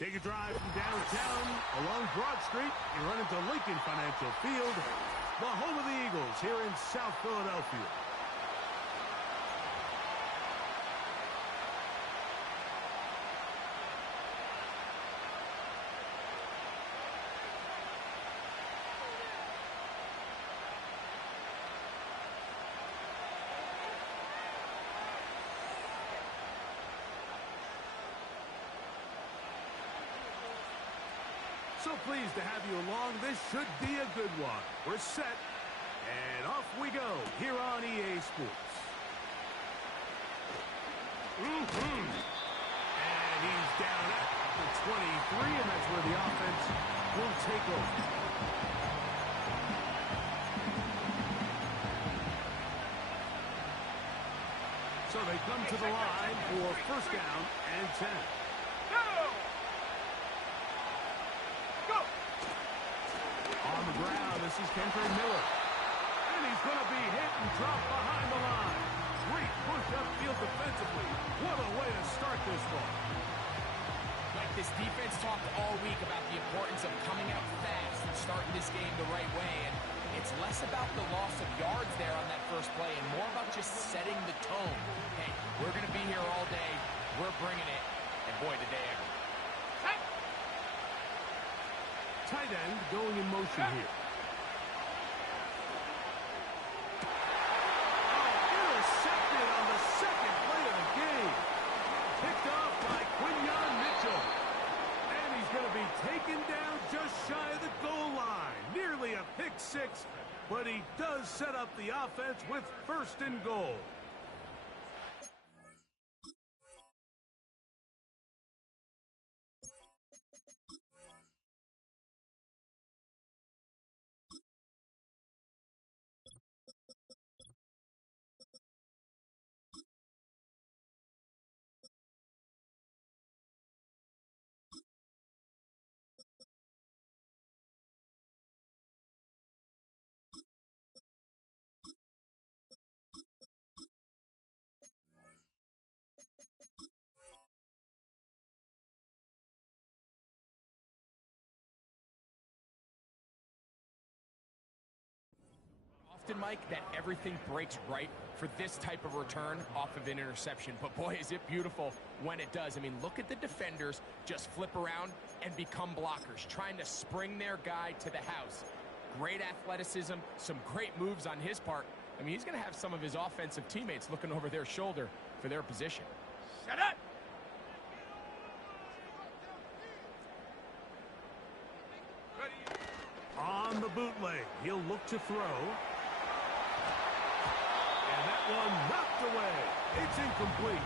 Take a drive from downtown along Broad Street. You run into Lincoln Financial Field, the home of the Eagles here in South Philadelphia. So pleased to have you along. This should be a good one. We're set, and off we go here on EA Sports. And he's down at the 23, and that's where the offense will take over. So they come to the line for first down and 10. On the ground, this is Kendra Miller. And he's going to be hit and dropped behind the line. Great push upfield defensively. What a way to start this one. Like, this defense talked all week about the importance of coming out fast and starting this game the right way. And it's less about the loss of yards there on that first play and more about just setting the tone. Hey, we're going to be here all day. We're bringing it. And boy, did they ever. Tight end going in motion here. Intercepted on the second play of the game. Picked off by Quinyon Mitchell. And he's going to be taken down just shy of the goal line. Nearly a pick six, but he does set up the offense with first and goal. Mike, that everything breaks right for this type of return off of an interception. But boy, is it beautiful when it does. I mean, look at the defenders just flip around and become blockers, trying to spring their guy to the house. Great athleticism, some great moves on his part. I mean, he's going to have some of his offensive teammates looking over their shoulder for their position. Shut up! On the bootleg, he'll look to throw. One knocked away. It's incomplete.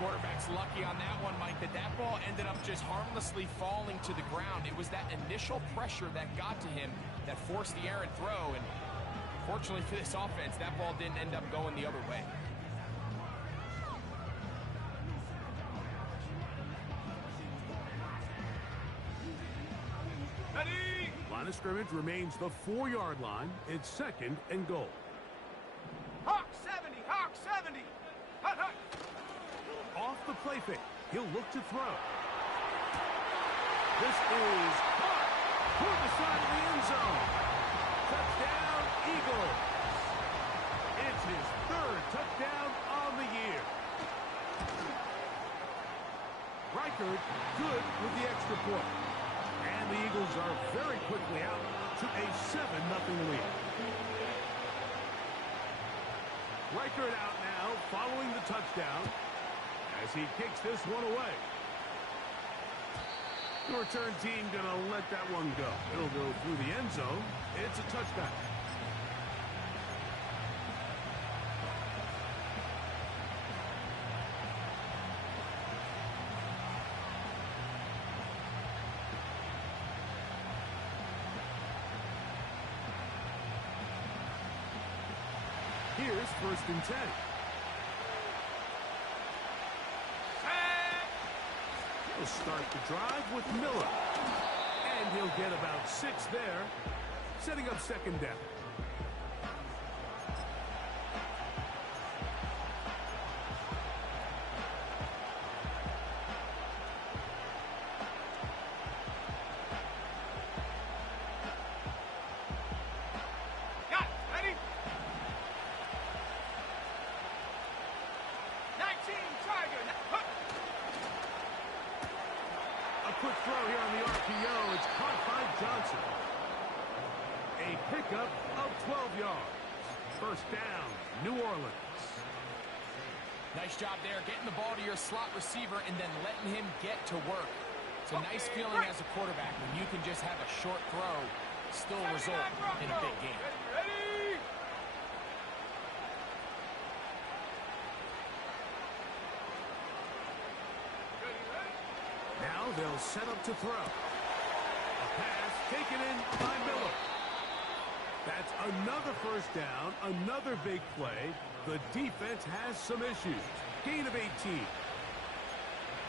Quarterback's lucky on that one, Mike, that ball ended up just harmlessly falling to the ground. It was that initial pressure that got to him that forced the errant throw, and fortunately for this offense, that ball didn't end up going the other way. Ready? Line of scrimmage remains the 4-yard line. It's second and goal. Hawk 70! Hawk 70! Hut, hut! Off the play fake. He'll look to throw. This is caught toward the side of the end zone. Touchdown, Eagles. It's his third touchdown on the year. Reichard good with the extra point. And the Eagles are very quickly out to a 7-0 lead. Reichard out now following the touchdown as he kicks this one away. The return team going to let that one go. It'll go through the end zone. It's a touchdown. Here's first and 10. He'll start the drive with Miller. And he'll get about 6 there, setting up second down. pickup of 12 yards. First down, New Orleans. Nice job there, getting the ball to your slot receiver and then letting him get to work. It's a nice feeling as a quarterback when you can just have a short throw, still result in a big game. Ready? Now they'll set up to throw. A pass taken in by Miller. That's another first down, another big play. The defense has some issues. Gain of 18.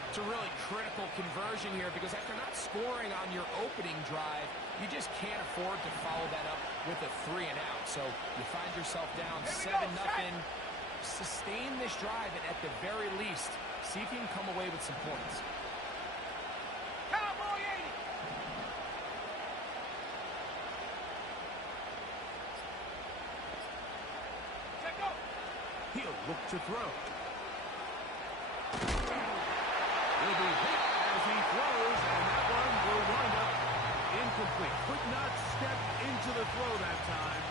It's a really critical conversion here because after not scoring on your opening drive, you just can't afford to follow that up with a 3 and out. So you find yourself down 7-0. Sustain this drive and at the very least, see if you can come away with some points. Cowboy 80. Check go. He'll look to throw. Will be hit as he throws, and that one will wind up incomplete. Could not step into the throw that time.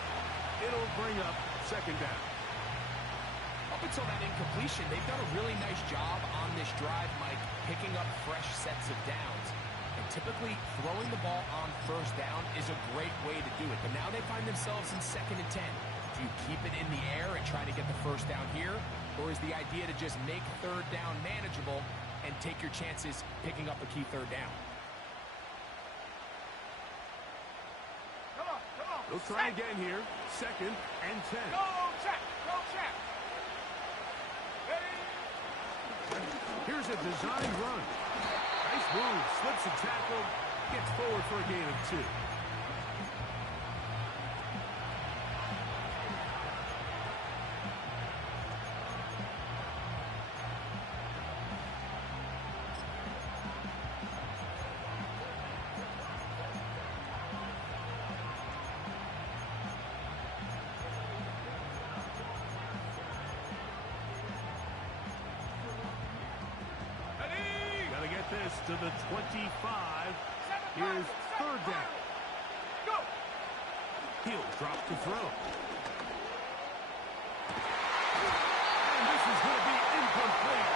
It'll bring up second down. Up until that incompletion, they've done a really nice job on this drive, Mike, picking up fresh sets of downs. And typically, throwing the ball on first down is a great way to do it. But now they find themselves in 2nd and 10. Do you keep it in the air and try to get the first down here? Or is the idea to just make 3rd down manageable and take your chances picking up a key 3rd down? Come on, come on. They'll try again here. 2nd and 10. Go check, go check. Ready? Here's a designed run. Nice move, slips a tackle, gets forward for a gain of 2. This to the 25. Here's 3rd down. Go. He'll drop to throw. And this is going to be incomplete.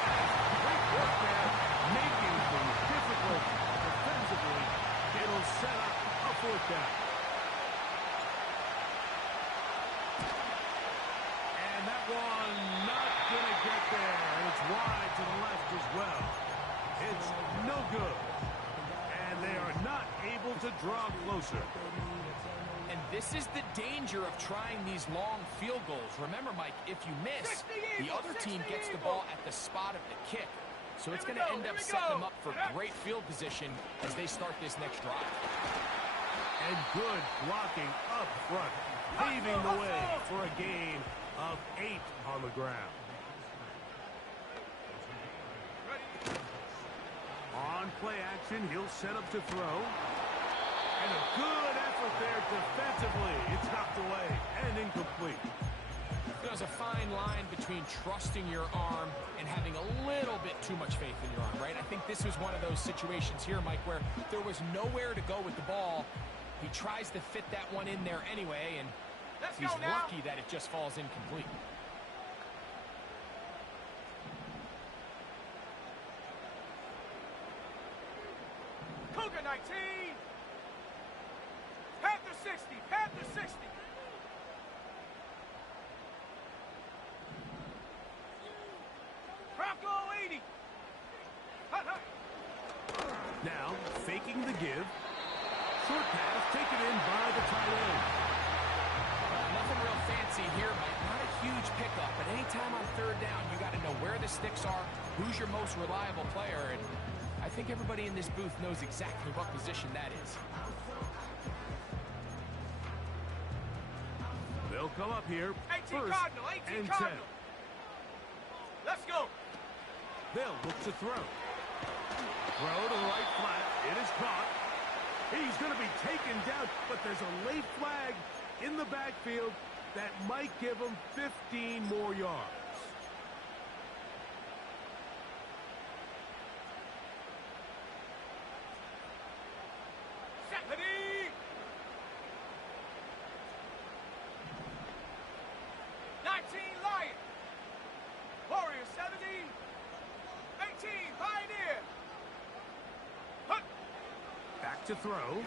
Great work there, making things difficult defensively. It'll set up a 4th down. And that one not going to get there. It's wide to the left as well. It's no good. And they are not able to draw closer. And this is the danger of trying these long field goals. Remember, Mike, if you miss, the other team gets the ball at the spot of the kick. So it's going to end up setting them up for great field position as they start this next drive. And good blocking up front, paving the way for a gain of 8 on the ground. On play action, he'll set up to throw. And a good effort there defensively. It's knocked away and incomplete. There's a fine line between trusting your arm and having a little bit too much faith in your arm, right? I think this was one of those situations here, Mike, where there was nowhere to go with the ball. He tries to fit that one in there anyway, and he's lucky that it just falls incomplete. Cougar 19. Panther 60. Panther 60. Bronco 80. Hut, hut. Now, faking the give. Short pass taken in by the tight end. Nothing real fancy here, Mike. Not a huge pickup, but anytime on 3rd down, you got to know where the sticks are, who's your most reliable player, and I think everybody in this booth knows exactly what position that is. They'll come up here. 18 1st Cardinal, 18 and 10. Cardinal. Let's go. They'll look to throw. Throw to the right flat. It is caught. He's going to be taken down, but there's a late flag in the backfield that might give him 15 more yards. to throw.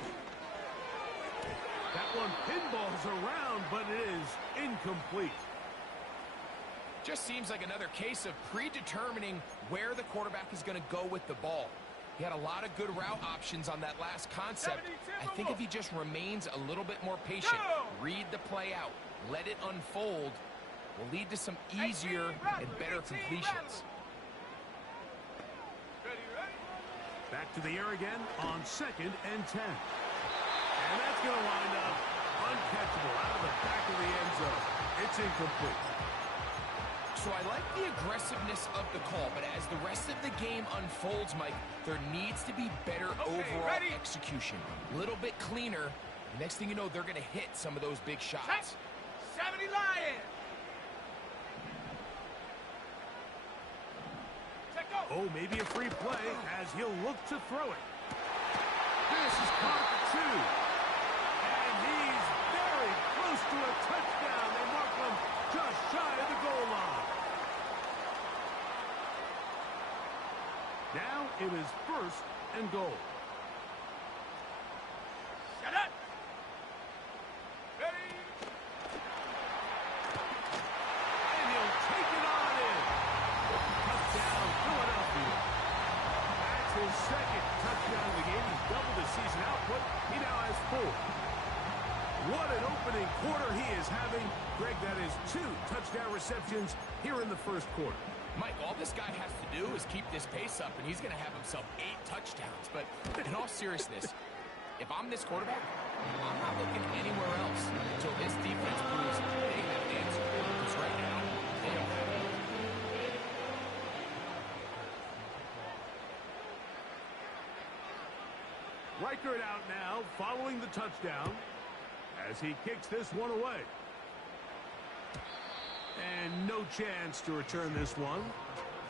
That one pinballs around, but it is incomplete. Just seems like another case of predetermining where the quarterback is going to go with the ball. He had a lot of good route options on that last concept. I think if he just remains a little bit more patient, read the play out, let it unfold, will lead to some easier and better completions. Back to the air again on 2nd and 10. And that's going to wind up uncatchable out of the back of the end zone. It's incomplete. So I like the aggressiveness of the call, but as the rest of the game unfolds, Mike, there needs to be better overall execution. A little bit cleaner. Next thing you know, they're going to hit some of those big shots. 70 Lions! Oh, maybe a free play as he'll look to throw it. This is caught for 2. And he's very close to a touchdown. They mark him just shy of the goal line. Now it is 1st and goal. Shut up! Ready? And he'll take it on in. Touchdown, Philadelphia. That's his 2nd touchdown of the game. He's doubled his season output. He now has 4. What an opening quarter he is having. Greg, that is 2 touchdown receptions here in the 1st quarter. Mike, all this guy has to do is keep this pace up, and he's going to have himself 8 touchdowns. But in all seriousness, if I'm this quarterback, I'm not looking anywhere else until this defense proves they have an answer. Because right now, they don't have it. Reichert out now, following the touchdown, as he kicks this one away. And no chance to return this one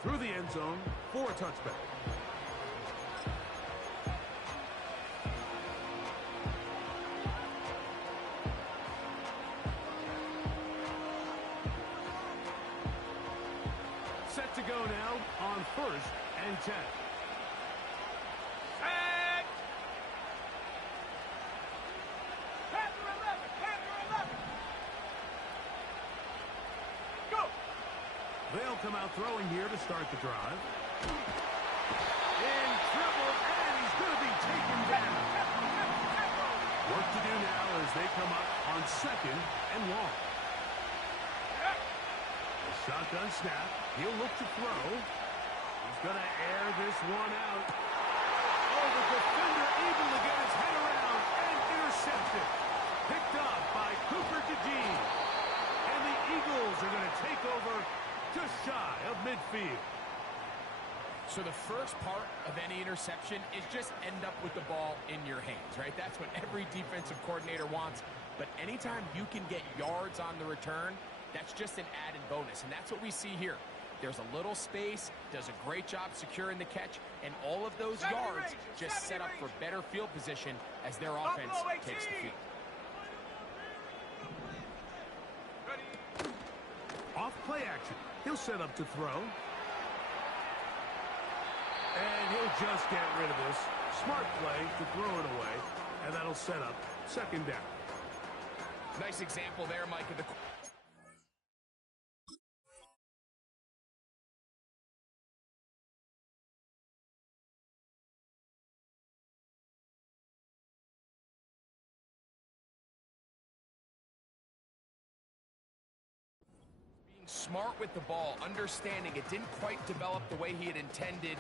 through the end zone for a touchback. Set to go now on 1st and 10. They'll come out throwing here to start the drive. In trouble, and he's going to be taken down. Work to do now as they come up on 2nd and long. A shotgun snap. He'll look to throw. He's going to air this one out. Oh, the defender able to get his head around and intercepted. Picked off by Cooper DeJean. And the Eagles are going to take over just shy of midfield. So the first part of any interception is just end up with the ball in your hands, right? That's what every defensive coordinator wants. But anytime you can get yards on the return, that's just an added bonus. And that's what we see here. There's a little space, does a great job securing the catch, and all of those yards just set up for better field position as their offense takes the field. Off play action. He'll set up to throw. And he'll just get rid of this. Smart play to throw it away. And that'll set up 2nd down. Nice example there, Mike, of the smart with the ball, understanding it didn't quite develop the way he had intended.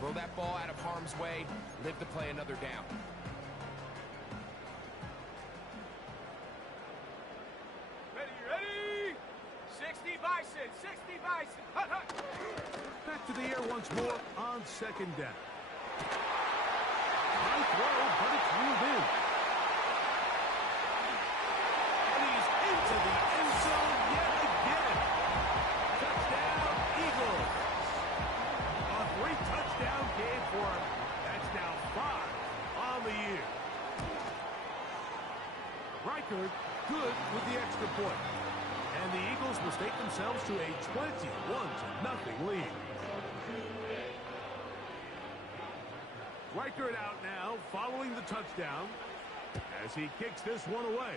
Throw that ball out of harm's way, live to play another down. Ready? 60 Bison, 60 Bison. Hut, hut. Back to the air once more on 2nd down. High throw, but it's ruled in. And he's into the end zone yet again. Touchdown, Eagles. A 3-touchdown game for him. That's now 5 on the year. Reichert good with the extra point. And the Eagles will stake themselves to a 21-0 lead. Riker it out now, following the touchdown, as he kicks this one away.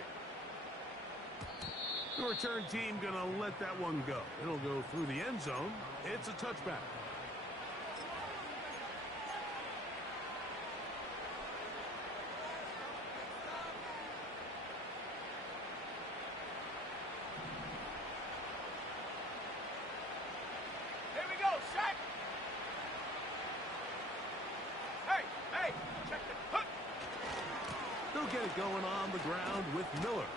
The return team going to let that one go. It'll go through the end zone. It's a touchback. Here we go, set. Hey, check the hook. They'll get it going on the ground with Miller.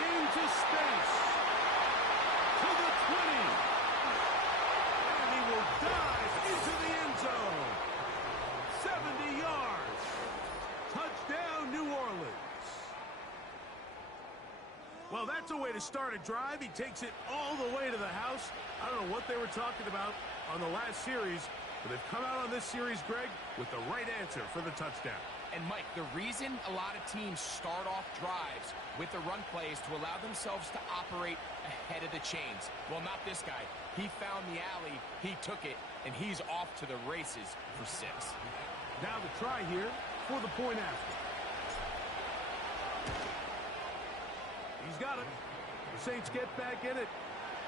Into space. To the 20. And he will dive into the end zone. 70 yards. Touchdown, New Orleans. Well, that's a way to start a drive. He takes it all the way to the house. I don't know what they were talking about on the last series, but they've come out on this series, Greg, with the right answer for the touchdown. And, Mike, the reason a lot of teams start off drives with the run play is to allow themselves to operate ahead of the chains. Well, not this guy. He found the alley, he took it, and he's off to the races for 6. Now the try here for the point after. He's got it. The Saints get back in it.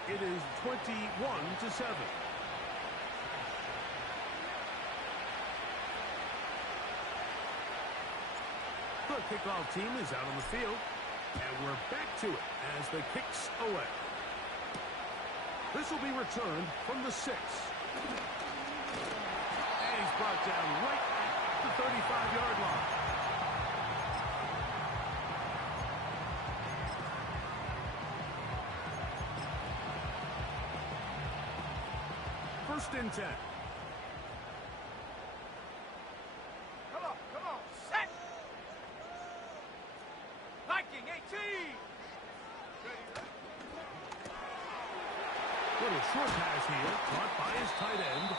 It is 21-7. The kickoff team is out on the field, and we're back to it as the kicks away. This will be returned from the 6. And he's brought down right at the 35-yard line. First and 10. Come on, set. Viking 18. Little short pass here, caught by his tight end.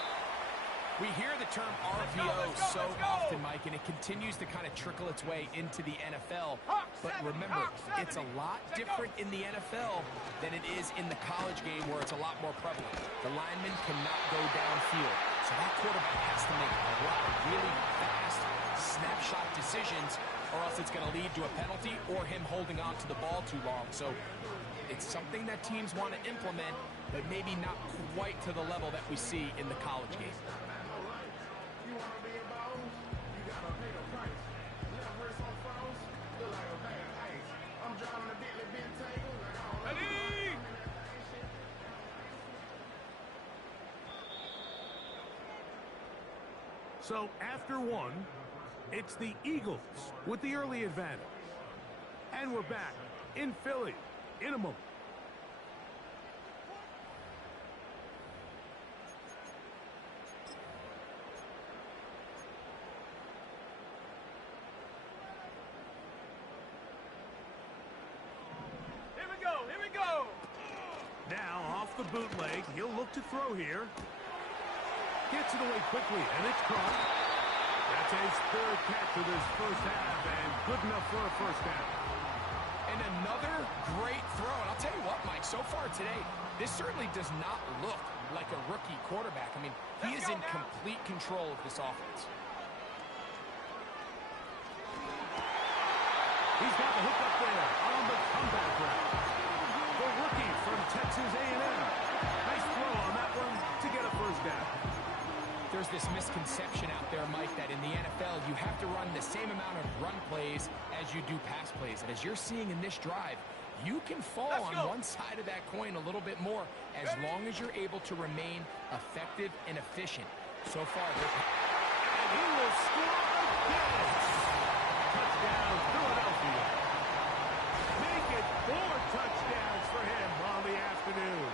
We hear the term RPO so often, Mike, and it continues to kind of trickle its way into the NFL. But remember, it's a lot different in the NFL than it is in the college game where it's a lot more prevalent. The lineman cannot go downfield. So that quarterback has to make a lot of really fast snapshot decisions, or else it's going to lead to a penalty or him holding on to the ball too long. So it's something that teams want to implement, but maybe not quite to the level that we see in the college game. So after one, it's the Eagles with the early advantage. And we're back in Philly in a moment. Here we go. Now off the bootleg, he'll look to throw here. Gets it away quickly, and it's caught. That's his 3rd catch of this first half, and good enough for a first down. And another great throw. And I'll tell you what, Mike, so far today, this certainly does not look like a rookie quarterback. I mean, he is in complete control of this offense. He's got the hook up there on the comeback route. The rookie from Texas A&M. Nice throw on that one to get a first down. There's this misconception out there, Mike, that in the NFL you have to run the same amount of run plays as you do pass plays. And as you're seeing in this drive, you can fall on one side of that coin a little bit more as long as you're able to remain effective and efficient. So far, and he will score again. Touchdown, Philadelphia. Make it 4 touchdowns for him on the afternoon.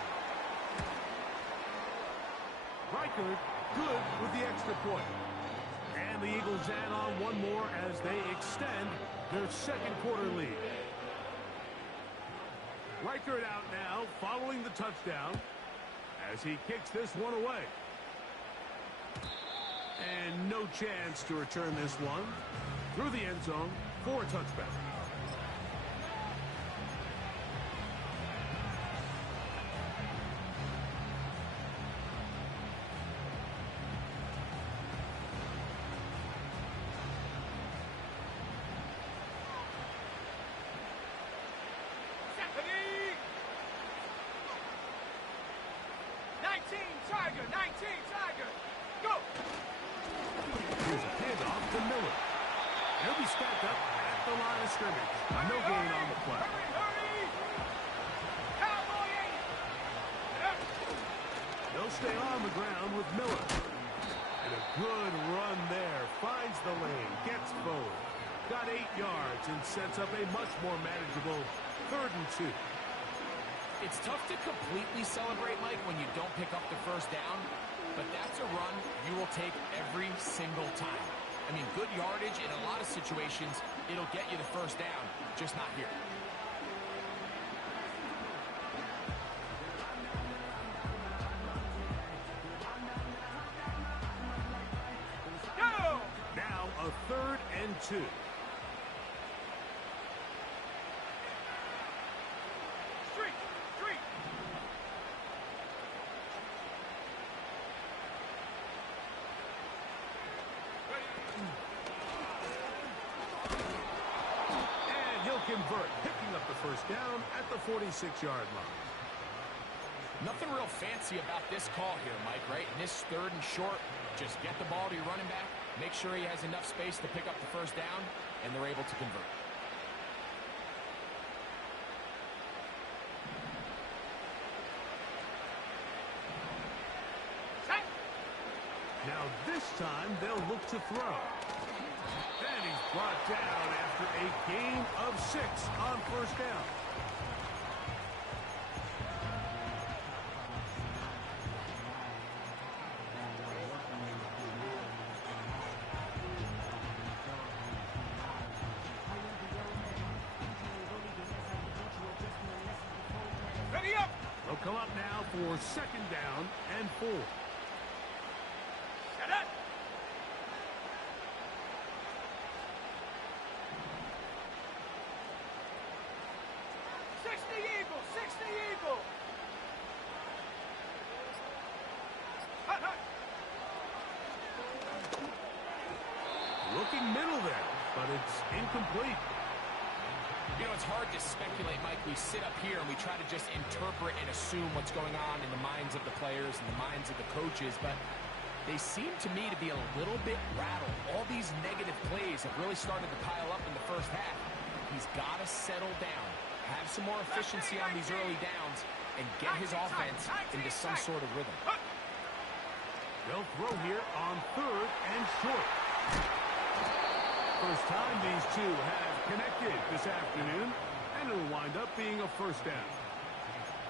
Riker good with the extra point. And the Eagles add on one more as they extend their 2nd quarter lead. Riker it out now, following the touchdown, as he kicks this one away. And no chance to return this one through the end zone for a touchback. He'll be stacked up at the line of scrimmage. No gain on the play. They'll stay on the ground with Miller. And a good run there. Finds the lane. Gets forward. Got 8 yards and sets up a much more manageable 3rd and 2. It's tough to completely celebrate, Mike, when you don't pick up the first down, but that's a run you will take every single time. I mean, good yardage in a lot of situations, it'll get you the first down, just not here. Now a 3rd and 2. Convert, picking up the first down at the 46-yard line. Nothing real fancy about this call here, Mike, right? In this 3rd and short, just get the ball to your running back, make sure he has enough space to pick up the first down, and they're able to convert. Now this time they'll look to throw. And he's brought down after a gain of 6 on first down. Ready up! They'll come up now for 2nd down and 4. Set it! Looking middle there, but it's incomplete. You know, it's hard to speculate, Mike. We sit up here and we try to just interpret and assume what's going on in the minds of the players and the minds of the coaches, but they seem to me to be a little bit rattled. All these negative plays have really started to pile up in the first half. He's got to settle down, have some more efficiency on these early downs, and get his offense into some sort of rhythm. They'll throw here on 3rd and short. First time these two have connected this afternoon, and it'll wind up being a first down.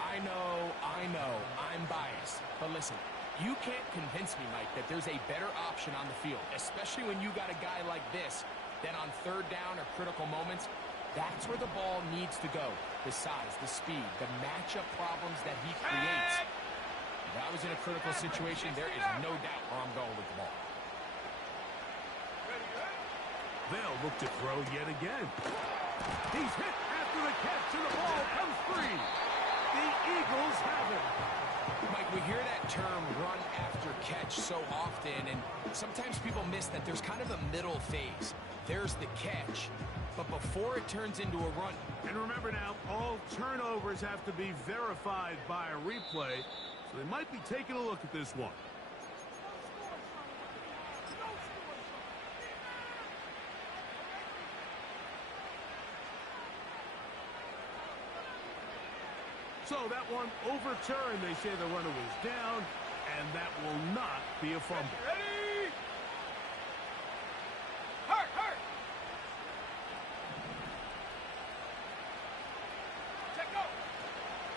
I know, I'm biased. But listen, you can't convince me, Mike, that there's a better option on the field, especially when you got a guy like this, that on 3rd down or critical moments, that's where the ball needs to go. The size, the speed, the matchup problems that he creates. If I was in a critical situation, there is no doubt where I'm going with the ball. They'll look to throw yet again. He's hit after the catch, and the ball comes free. The Eagles have it. Mike, we hear that term run after catch so often, and sometimes people miss that there's kind of a middle phase. There's the catch, but before it turns into a run. And remember now, all turnovers have to be verified by a replay, so they might be taking a look at this one. So that one overturned. They say the runner was down, and that will not be a fumble. Ready? Hurt! Check go!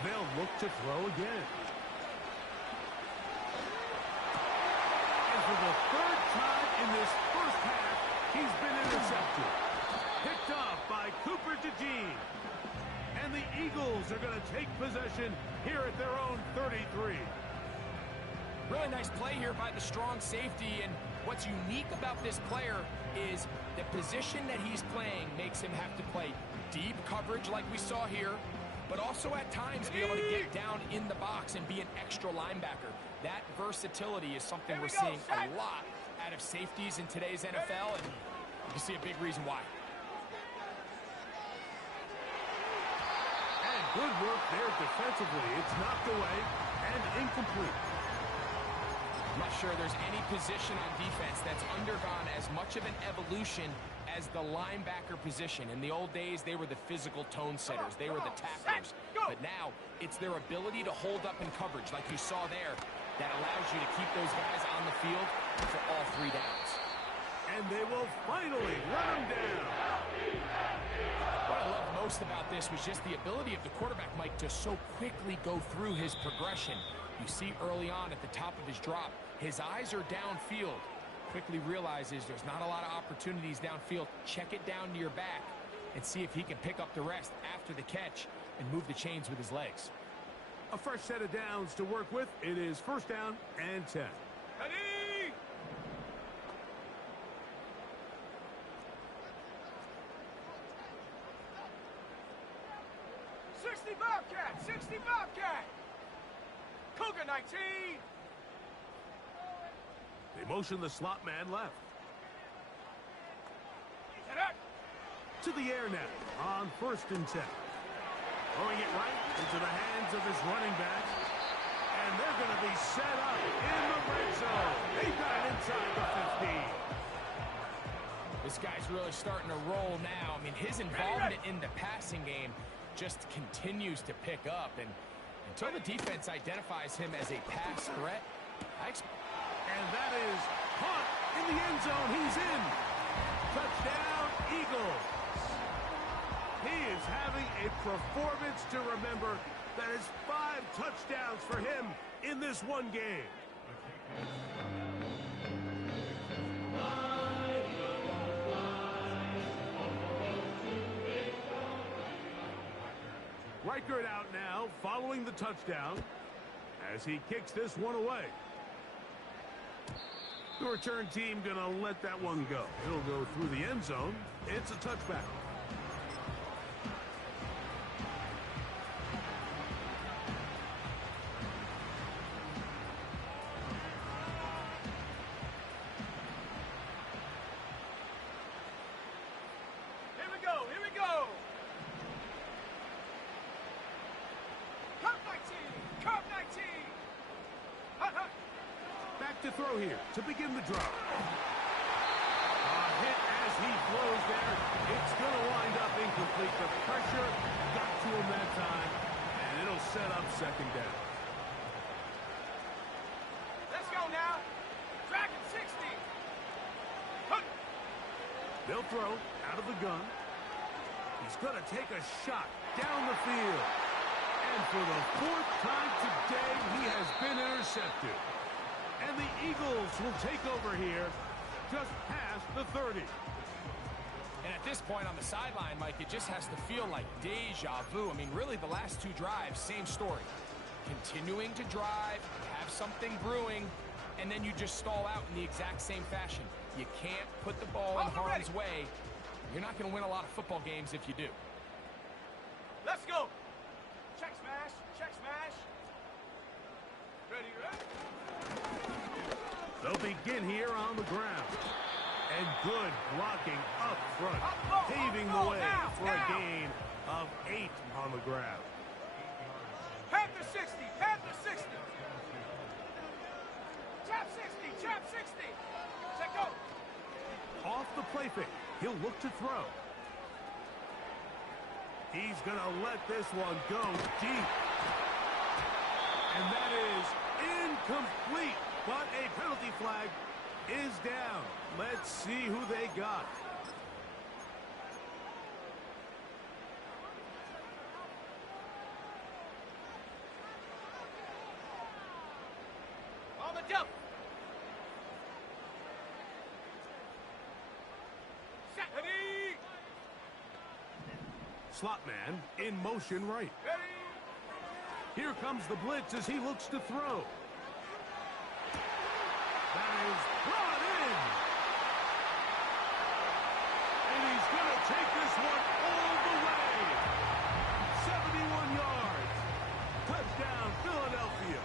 They'll look to throw again. And for the 3rd time in this first half, he's been intercepted. Picked off by Cooper DeJean. And the Eagles are going to take possession here at their own 33. Really nice play here by the strong safety, and what's unique about this player is the position that he's playing makes him have to play deep coverage like we saw here, but also at times be able to get down in the box and be an extra linebacker. That versatility is something we're seeing a lot out of safeties in today's NFL, and you can see a big reason why. Good work there defensively. It's knocked away and incomplete. I'm not sure there's any position on defense that's undergone as much of an evolution as the linebacker position. In the old days, they were the physical tone setters. They were the tacklers. But now, it's their ability to hold up in coverage, like you saw there, that allows you to keep those guys on the field for all 3 downs. And they will finally run him down. What I love most about this was just the ability of the quarterback, Mike, to so quickly go through his progression. You see early on at the top of his drop, his eyes are downfield. Quickly realizes there's not a lot of opportunities downfield. Check it down to your back and see if he can pick up the rest after the catch and move the chains with his legs. A fresh set of downs to work with. It is 1st down and 10. Ready! 60 Bobcat! 60 Bobcat! Cougar 19! They motion the slot man left. To the air now on 1st and 10. Throwing it right into the hands of his running back. And they're going to be set up in the red zone. They've got it inside the 15. This guy's really starting to roll now. I mean, his involvement in the passing game just continues to pick up. And until the defense identifies him as a pass threat, and that is caught in the end zone. He's in. Touchdown, Eagles. He is having a performance to remember. That is 5 touchdowns for him in this one game. Reichert out now, following the touchdown, as he kicks this one away. The return team going to let that one go. It'll go through the end zone. It's a touchback. Here we go! Here we go! Cup 19! Cup 19! Hut, hut! Back to throw here to begin the drive. A hit as he flows there. It's going to wind up incomplete. The pressure got to him that time, and it'll set up 2nd down. Let's go now! Dragon 60! Hut! They'll throw out of the gun. He's going to take a shot down the field. And for the 4th time today, he has been intercepted. And the Eagles will take over here just past the 30. And at this point on the sideline, Mike, it just has to feel like deja vu. I mean, really, the last 2 drives, same story. Continuing to drive, have something brewing, and then you just stall out in the exact same fashion. You can't put the ball in harm's way. You're not going to win a lot of football games if you do. Let's go! Check smash! Check smash! Ready, ready? They'll begin here on the ground. And good blocking up front, paving the way for a gain of 8 on the ground. Panther 60! Panther 60! Chap 60! Chap 60! Check go! Off the play fake, he'll look to throw. He's going to let this one go deep. And that is incomplete, but a penalty flag is down. Let's see who they got. On the jump! Set! Ready! Slot man in motion right. Ready! Here comes the blitz as he looks to throw. That is brought in. And he's going to take this one all the way. 71 yards. Touchdown, Philadelphia.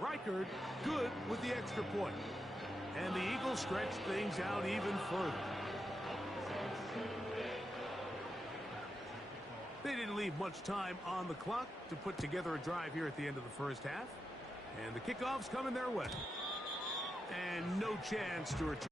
Reichert good with the extra point. And the Eagles stretch things out even further. They didn't leave much time on the clock to put together a drive here at the end of the 1st half. And the kickoff's coming their way. And no chance to return.